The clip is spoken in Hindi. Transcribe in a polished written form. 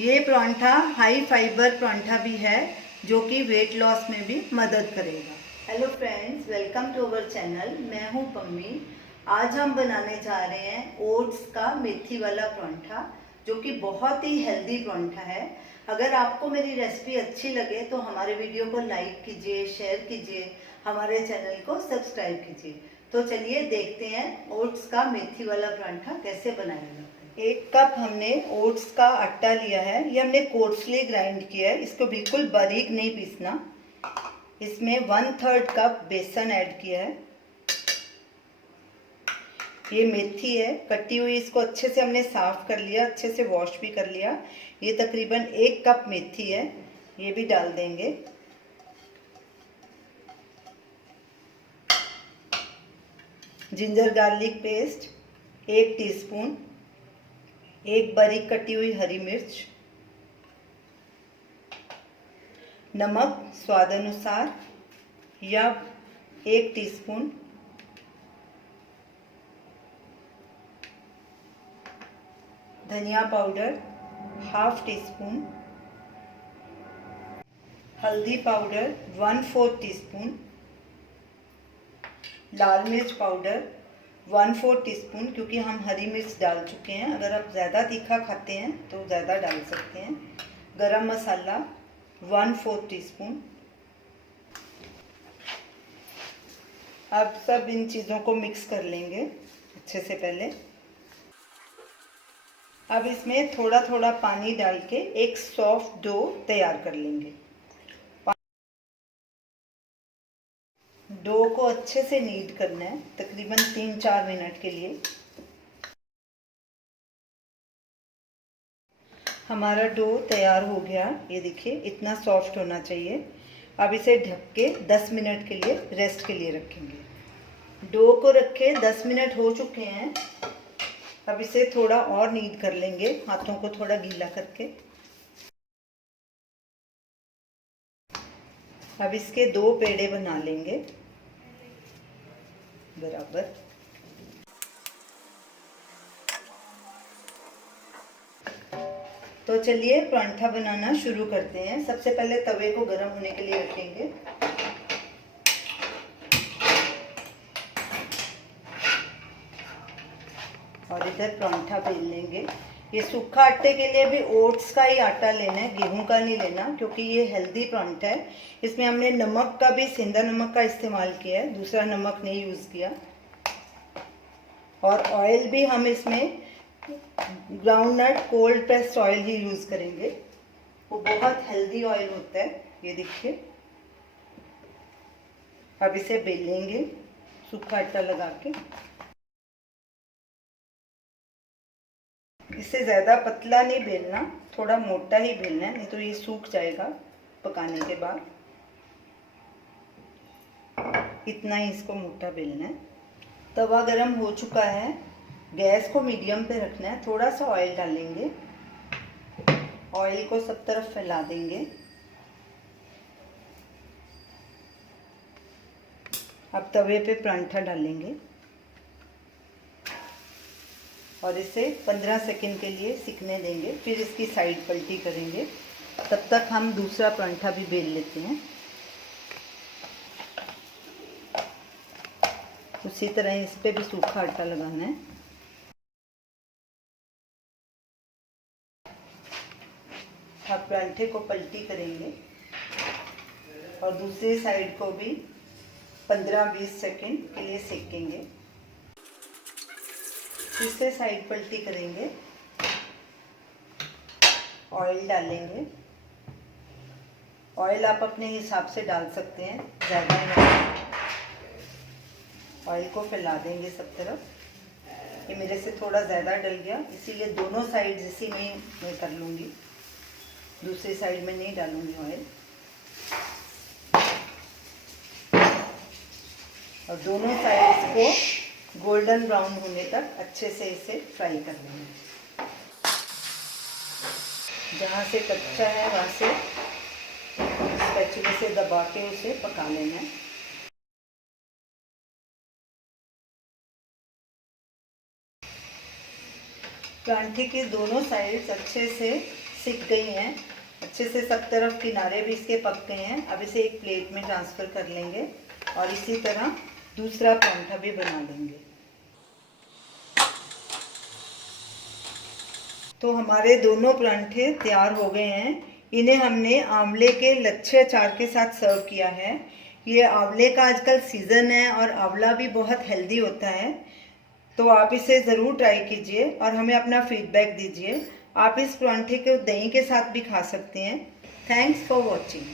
ये परांठा हाई फाइबर परांठा भी है जो कि वेट लॉस में भी मदद करेगा। Hello friends, welcome to our channel. मैं हूँ पम्मी। आज हम बनाने जा रहे हैं ओट्स का मेथी वाला परांठा, जो कि बहुत ही हेल्दी परांठा है। अगर आपको मेरी रेसिपी अच्छी लगे तो हमारे वीडियो को लाइक कीजिए, शेयर कीजिए, हमारे चैनल को सब्सक्राइब कीजिए। तो चलिए देखते हैं ओट्स का मेथी वाला परांठा कैसे बनाया जाता है। 1 कप हमने ओट्स का आटा लिया है। ये हमने कोर्सली ग्राइंड किया है, इसको बिल्कुल बारीक नहीं पीसना। इसमें 1/3 कप बेसन ऐड किया है। ये मेथी है कटी हुई, इसको अच्छे से हमने साफ कर लिया, अच्छे से वॉश भी कर लिया। ये तकरीबन 1 कप मेथी है, ये भी डाल देंगे। जिंजर गार्लिक पेस्ट 1 टीस्पून, 1 बारीक कटी हुई हरी मिर्च, नमक स्वाद अनुसार या 1 टीस्पून, धनिया पाउडर 1/2 टीस्पून, हल्दी पाउडर 1/4 टीस्पून, लाल मिर्च पाउडर 1/4 टीस्पून, क्योंकि हम हरी मिर्च डाल चुके हैं। अगर आप ज़्यादा तीखा खाते हैं तो ज़्यादा डाल सकते हैं। गरम मसाला 1/4 टीस्पून। अब सब इन चीज़ों को मिक्स कर लेंगे अच्छे से पहले। अब इसमें थोड़ा थोड़ा पानी डाल के एक सॉफ्ट डो तैयार कर लेंगे। डो को अच्छे से नीड करना है, तकरीबन 3-4 मिनट के लिए। हमारा डो तैयार हो गया, ये देखिए इतना सॉफ्ट होना चाहिए। अब इसे ढक के 10 मिनट के लिए रेस्ट के लिए रखेंगे। डो को रखे 10 मिनट हो चुके हैं। अब इसे थोड़ा और नीड कर लेंगे, हाथों को थोड़ा गीला करके। अब इसके 2 पेड़े बना लेंगे बराबर। तो चलिए परांठा बनाना शुरू करते हैं। सबसे पहले तवे को गर्म होने के लिए रखेंगे। और इधर परांठा बेल लेंगे। ये सूखा आटे के लिए भी ओट्स का ही आटा लेना है, गेहूं का नहीं लेना, क्योंकि ये हेल्दी परांठा है। इसमें हमने नमक का भी, सेंधा नमक का इस्तेमाल किया है, दूसरा नमक नहीं यूज़ किया। और ऑयल भी हम इसमें ग्राउंडनट कोल्ड प्रेस्ड ऑयल ही यूज़ करेंगे, वो बहुत हेल्दी ऑयल होता है। ये देखिए। अब इसे बेलेंगे सूखा आटा लगा के। इससे ज़्यादा पतला नहीं बेलना, थोड़ा मोटा ही बेलना है, नहीं तो ये सूख जाएगा पकाने के बाद। इतना ही इसको मोटा बेलना है। तवा गरम हो चुका है, गैस को मीडियम पे रखना है। थोड़ा सा ऑयल डालेंगे, ऑयल को सब तरफ फैला देंगे। अब तवे पे परांठा डालेंगे और इसे 15 सेकंड के लिए सिकने देंगे, फिर इसकी साइड पलटी करेंगे। तब तक हम दूसरा परांठा भी बेल लेते हैं। उसी तरह इस पे भी सूखा आटा लगाना है। अब परांठे को पलटी करेंगे और दूसरी साइड को भी 15-20 सेकंड के लिए सेकेंगे। तीसरे साइड पलटी करेंगे, ऑयल डालेंगे। ऑयल आप अपने हिसाब से डाल सकते हैं, ज़्यादा नहीं। ऑयल को फैला देंगे सब तरफ। ये मेरे से थोड़ा ज़्यादा डल गया, इसीलिए दोनों साइड इसी में मैं कर लूँगी, दूसरी साइड में नहीं डालूँगी ऑयल। और दोनों साइड को गोल्डन ब्राउन होने तक अच्छे से इसे फ्राई कर लेंगे। जहाँ से कच्चा है वहाँ से स्पैचुला से दबा के उसे पका लेना है। परांठे के दोनों साइड्स अच्छे से सिक गई हैं अच्छे से, सब तरफ किनारे भी इसके पक गए हैं। अब इसे एक प्लेट में ट्रांसफ़र कर लेंगे और इसी तरह दूसरा परांठा भी बना लेंगे। तो हमारे दोनों परांठे तैयार हो गए हैं। इन्हें हमने आंवले के लच्छे अचार के साथ सर्व किया है। ये आंवले का आजकल सीज़न है और आंवला भी बहुत हेल्दी होता है, तो आप इसे ज़रूर ट्राई कीजिए और हमें अपना फीडबैक दीजिए। आप इस परांठे को दही के साथ भी खा सकते हैं। Thanks for watching.